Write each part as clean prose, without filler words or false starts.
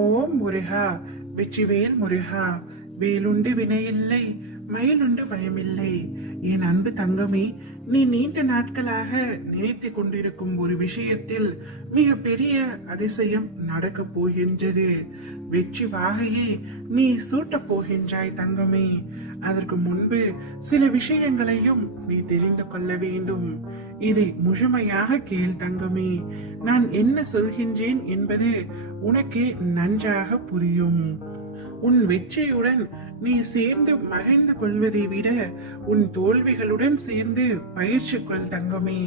ஓம் முருகா, வெற்றிவேல் முருகா. வேலுண்டு வினையில்லை, மயிலுண்டு பயமில்லை. என் அன்பு தங்கமே, நீ நீண்ட நாட்களாக நினைத்து கொண்டிருக்கும் ஒரு விஷயத்தில் மிக பெரிய அதிசயம் நடக்கப் போகின்றது. வெற்றி வாகையை நீ சூட்டப் போகின்றாய் தங்கமே. அதற்கு முன்பு சில விஷயங்களையும் நீ தெரிந்து கொள்ள வேண்டும். இதை முழுமையாக கேள் தங்கமே. நான் என்ன சொல்கின்றேன் என்பது உனக்கு நன்றாக புரியும். உன் வெற்றியுடன் நீ சேர்ந்து மகிழ்ந்து கொள்வதை விட உன் தோல்விகளுடன் சேர்ந்து பயிற்சி கொள் தங்கமே.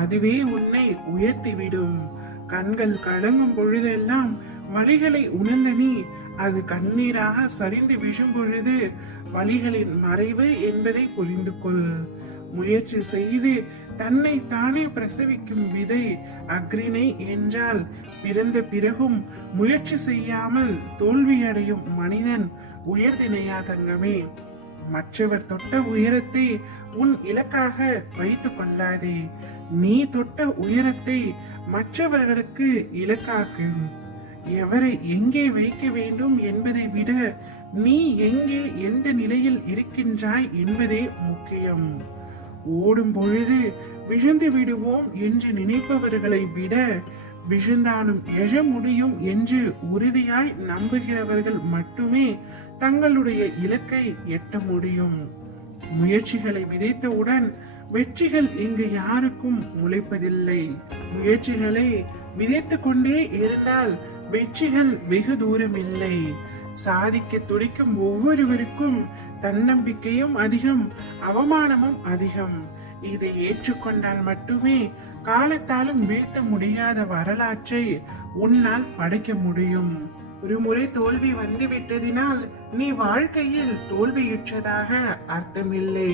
அதுவே உன்னை உயர்த்திவிடும். கண்கள் கலங்கும் பொழுதெல்லாம் வழிகளை உணர்ந்த நீ அது கண்ணீராக சரிந்து விழும் பொழுது வழிகளின் மறைவு என்பதை புரிந்து கொள். முயற்சி செய்து தன்னை தானே பிரசவிக்கும் விதை அக்ரிணை என்றால் பிறந்த பிறகும் முயற்சி செய்யாமல் தோல்வியடையும் மனிதன் உயர்தினையா தங்கமே. மற்றவர் தொட்ட உயரத்தை உன் இலக்காக வைத்துக் கொள்ளாதே. நீ தொட்ட உயரத்தை மற்றவர்களுக்கு இலக்காக்கு. எவரை எங்கே வைக்க வேண்டும் என்பதை விட நீ எங்கே எந்த நிலையில் இருக்கின்றாய் என்பதே முக்கியம். ஓடும் பொழுது விழுந்து விடுவோம் என்று நினைப்பவர்களை விட விழுந்தாலும் எழ முடியும் என்று உறுதியாய் நம்புகிறவர்கள் மட்டுமே தங்களுடைய இலக்கை எட்ட முடியும். முயற்சிகளை விதைத்தவுடன் வெற்றிகள் இங்கு யாருக்கும் முளைப்பதில்லை. முயற்சிகளை விதைத்து கொண்டே இருந்தால் வெற்றிகள் வெகு தூரம் இல்லை. சாதிக்க துடிக்கும் ஒவ்வொருவருக்கும் தன்னம்பிக்கையும் அதிகம், அவமானமும் அதிகம். இதை ஏற்றுக்கொண்டால் மட்டுமே காலத்தாலும் வீழ்த்த முடியாத வரலாற்றை உன்னால் படைக்க முடியும். ஒரு முறை தோல்வி வந்துவிட்டதினால் நீ வாழ்க்கையில் தோல்வியுற்றதாக அர்த்தமில்லை.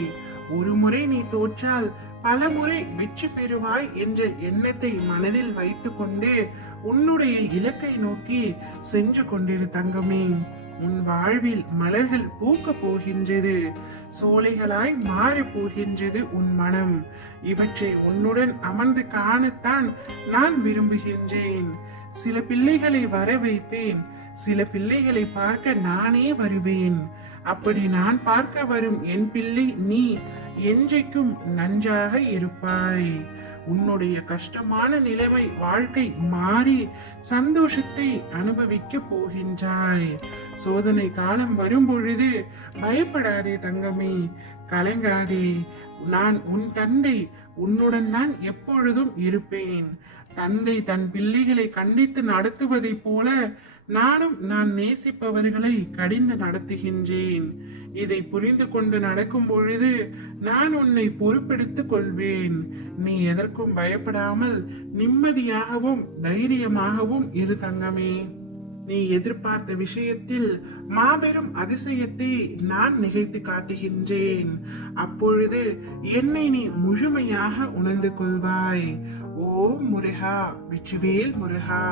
ஒரு முறை நீ தோற்றால் பல முறை வெற்றி பெறுவாய் என்ற எண்ணத்தை மனதில் வைத்துக் கொண்டு உன்னுடைய இலக்கை நோக்கி சென்று கொண்டிரு தங்கமே. உன் வாழ்வில் மலர்கள் பூக்க போகின்றது, சோலைகளாய் மாறி போகின்றது உன் மனம். இவற்றை உன்னுடன் அமர்ந்து காணத்தான் நான் விரும்புகின்றேன். சில பிள்ளைகளை வர வைப்பேன், சில பிள்ளைகளை பார்க்க நானே வருவேன். அப்படி நான் பார்க்க வரும் என் பிள்ளை நீ என்றைக்கும் நன்றாக இருப்பாய். உன்னுடைய கஷ்டமான நிலைமை வாழ்க்கை மாறி சந்தோஷத்தை அனுபவிக்க போகின்றாய். சோதனை காலம் வரும் பொழுது பயப்படாதே தங்கமே, கலங்காதே. நான் உன் தந்தை, உன்னுடன் தான் எப்பொழுதும் இருப்பேன். தந்தை தன் பிள்ளைகளை கண்டித்து நடத்துவதை போல நானும் நான் நேசிப்பவர்களை கடிந்து நடத்துகின்றேன். இதை புரிந்து கொண்டு நடக்கும் பொழுது நான் உன்னை பொறுப்பெடுத்துக் கொள்வேன். நீ எதற்கும் பயப்படாமல் நிம்மதியாகவும் தைரியமாகவும் இரு தங்கமே. நீ எதிர்பார்த்த விஷயத்தில் மாபெரும் அதிசயத்தை நான் நிகழ்த்தி காட்டுகின்றேன். அப்பொழுது என்னை நீ முழுமையாக உணர்ந்து கொள்வாய். ஓம் முருகா, வெற்றிவேல் முருகா.